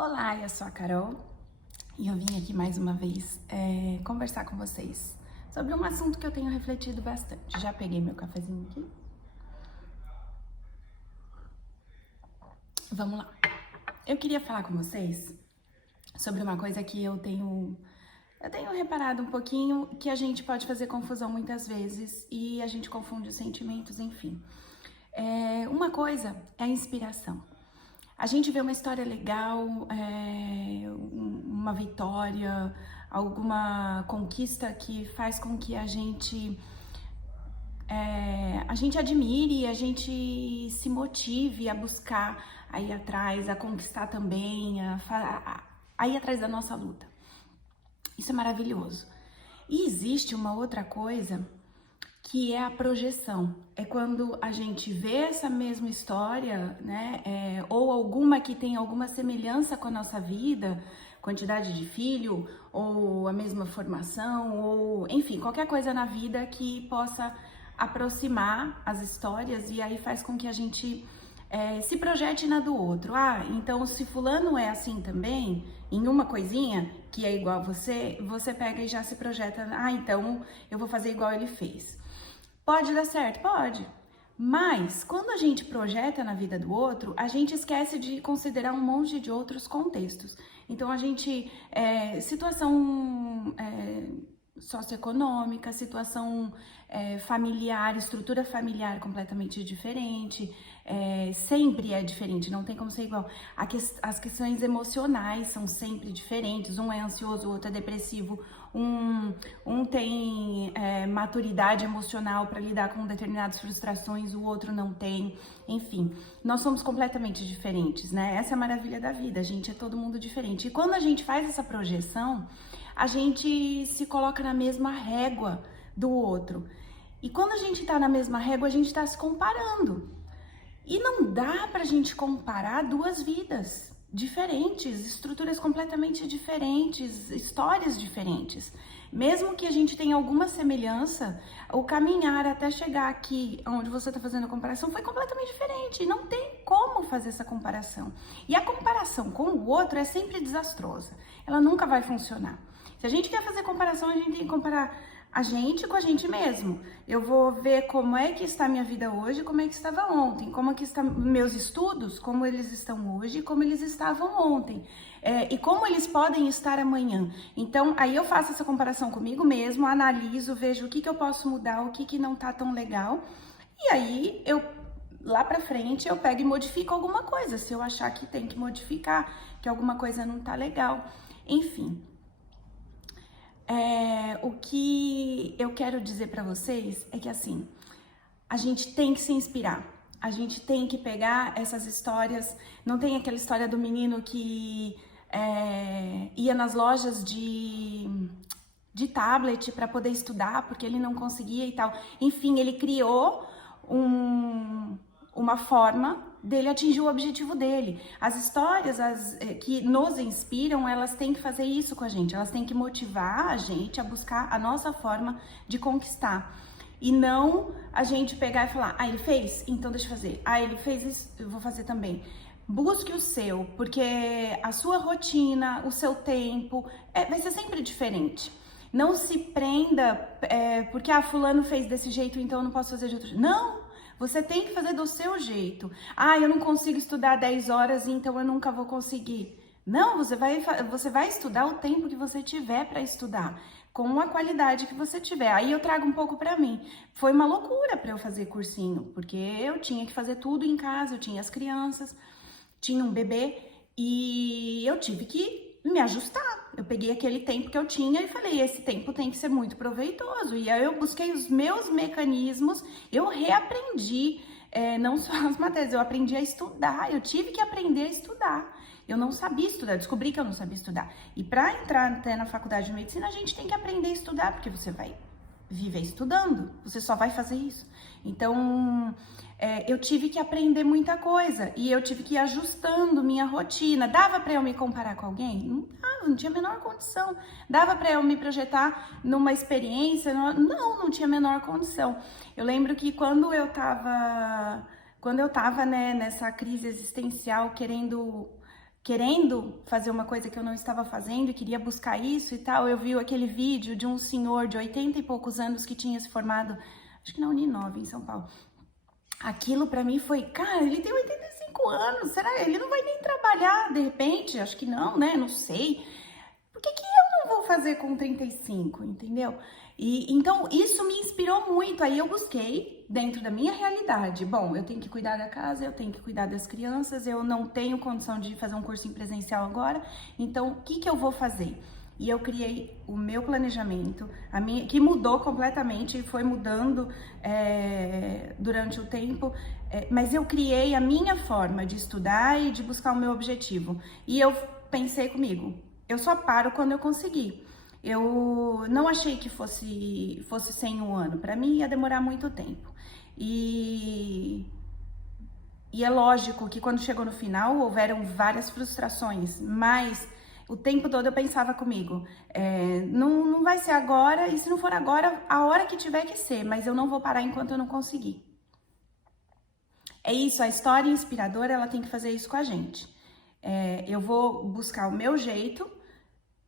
Olá, eu sou a Carol e eu vim aqui mais uma vez conversar com vocês sobre um assunto que eu tenho refletido bastante. Já peguei meu cafezinho aqui. Vamos lá. Eu queria falar com vocês sobre uma coisa que eu tenho reparado um pouquinho, que a gente pode fazer confusão muitas vezes e a gente confunde os sentimentos, enfim. Uma coisa é a inspiração. A gente vê uma história legal, uma vitória, alguma conquista que faz com que a gente admire, a gente se motive a buscar, a ir atrás, a conquistar também, a ir atrás da nossa luta. Isso é maravilhoso. E existe uma outra coisa que é a projeção. É quando a gente vê essa mesma história, né, ou alguma que tem alguma semelhança com a nossa vida, quantidade de filho, ou a mesma formação, ou enfim, qualquer coisa na vida que possa aproximar as histórias e aí faz com que a gente se projete na do outro. Ah, então se fulano é assim também, em uma coisinha que é igual a você, você pega e já se projeta, ah, então eu vou fazer igual ele fez. Pode dar certo? Pode. Mas, quando a gente projeta na vida do outro, a gente esquece de considerar um monte de outros contextos. Então, situação socioeconômica, situação familiar, estrutura familiar completamente diferente, sempre é diferente, não tem como ser igual. As questões emocionais são sempre diferentes, um é ansioso, o outro é depressivo, um tem maturidade emocional para lidar com determinadas frustrações, o outro não tem, enfim, nós somos completamente diferentes, né? Essa é a maravilha da vida, a gente é todo mundo diferente. E quando a gente faz essa projeção, a gente se coloca na mesma régua do outro. E quando a gente tá na mesma régua, a gente tá se comparando. E não dá pra gente comparar duas vidas diferentes, estruturas completamente diferentes, histórias diferentes. Mesmo que a gente tenha alguma semelhança, o caminhar até chegar aqui, onde você está fazendo a comparação, foi completamente diferente. Não tem como fazer essa comparação. E a comparação com o outro é sempre desastrosa. Ela nunca vai funcionar. Se a gente quer fazer comparação, a gente tem que comparar a gente com a gente mesmo. Eu vou ver como é que está a minha vida hoje, como é que estava ontem, como é que estão meus estudos, como eles estão hoje, como eles estavam ontem, e como eles podem estar amanhã. Então, aí eu faço essa comparação comigo mesmo, analiso, vejo o que eu posso mudar, o que não tá tão legal, e aí lá pra frente eu pego e modifico alguma coisa, se eu achar que tem que modificar, que alguma coisa não tá legal, enfim. O que eu quero dizer pra vocês é que assim, a gente tem que se inspirar, a gente tem que pegar essas histórias. Não tem aquela história do menino que ia nas lojas de tablet para poder estudar porque ele não conseguia e tal. Enfim, ele criou uma forma dele atingir o objetivo dele. As histórias que nos inspiram, elas têm que fazer isso com a gente, elas têm que motivar a gente a buscar a nossa forma de conquistar. E não a gente pegar e falar, ah, ele fez? Então deixa eu fazer. Ah, ele fez isso? Eu vou fazer também. Busque o seu, porque a sua rotina, o seu tempo, vai ser sempre diferente. Não se prenda porque fulano fez desse jeito, então eu não posso fazer de outro jeito. Não! Você tem que fazer do seu jeito. Ah, eu não consigo estudar 10 horas, então eu nunca vou conseguir. Não, você vai estudar o tempo que você tiver para estudar, com a qualidade que você tiver. Aí eu trago um pouco para mim. Foi uma loucura para eu fazer cursinho, porque eu tinha que fazer tudo em casa, eu tinha as crianças, tinha um bebê e eu tive que me ajustar. Eu peguei aquele tempo que eu tinha e falei, esse tempo tem que ser muito proveitoso. E aí eu busquei os meus mecanismos, eu reaprendi, não só as matérias, eu aprendi a estudar, eu tive que aprender a estudar. Eu não sabia estudar, descobri que eu não sabia estudar. E para entrar até na faculdade de medicina, a gente tem que aprender a estudar, porque você vai viver estudando, você só vai fazer isso. Então, eu tive que aprender muita coisa e eu tive que ir ajustando minha rotina. Dava para eu me comparar com alguém? Não dava, não tinha a menor condição. Dava para eu me projetar numa experiência? Não tinha a menor condição. Eu lembro que quando eu tava, né, nessa crise existencial, querendo querendo fazer uma coisa que eu não estava fazendo e queria buscar isso e tal. Eu vi aquele vídeo de um senhor de 80 e poucos anos que tinha se formado, acho que na Uninove, em São Paulo. Aquilo pra mim foi, cara, ele tem 85 anos, será que ele não vai nem trabalhar de repente? Acho que não, né? Não sei. Por que eu não vou fazer com 35, entendeu? E então isso me inspirou muito. Aí eu busquei dentro da minha realidade. Bom, eu tenho que cuidar da casa, eu tenho que cuidar das crianças, eu não tenho condição de fazer um curso em presencial agora. Então, o que eu vou fazer? E eu criei o meu planejamento, que mudou completamente, foi mudando durante o tempo, mas eu criei a minha forma de estudar e de buscar o meu objetivo. E eu pensei comigo, eu só paro quando eu conseguir. Eu não achei que fosse sem um ano, para mim ia demorar muito tempo. E é lógico que quando chegou no final houveram várias frustrações, mas o tempo todo eu pensava comigo, não vai ser agora, e se não for agora, a hora que tiver que ser, mas eu não vou parar enquanto eu não conseguir. É isso, a história inspiradora, ela tem que fazer isso com a gente. Eu vou buscar o meu jeito,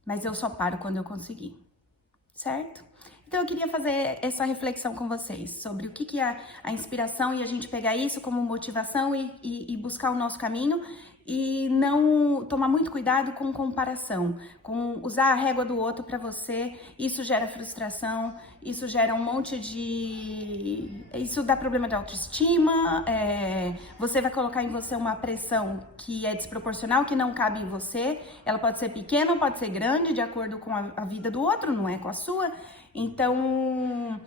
mas eu só paro quando eu conseguir, certo? Então eu queria fazer essa reflexão com vocês sobre o que é a inspiração e a gente pegar isso como motivação e buscar o nosso caminho e não tomar muito cuidado com comparação, com usar a régua do outro para você. Isso gera frustração, isso gera um monte de... Isso dá problema de autoestima, você vai colocar em você uma pressão que é desproporcional, que não cabe em você. Ela pode ser pequena ou pode ser grande, de acordo com a vida do outro, não é com a sua. Então,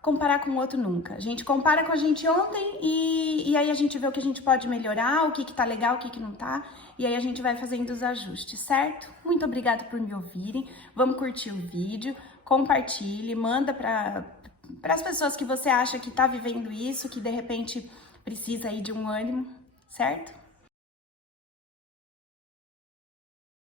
comparar com o outro nunca. A gente compara com a gente ontem e aí a gente vê o que a gente pode melhorar, o que tá legal, o que não tá, e aí a gente vai fazendo os ajustes, certo? Muito obrigada por me ouvirem. Vamos curtir o vídeo, compartilhe, manda para as pessoas que você acha que tá vivendo isso, que de repente precisa aí de um ânimo, certo?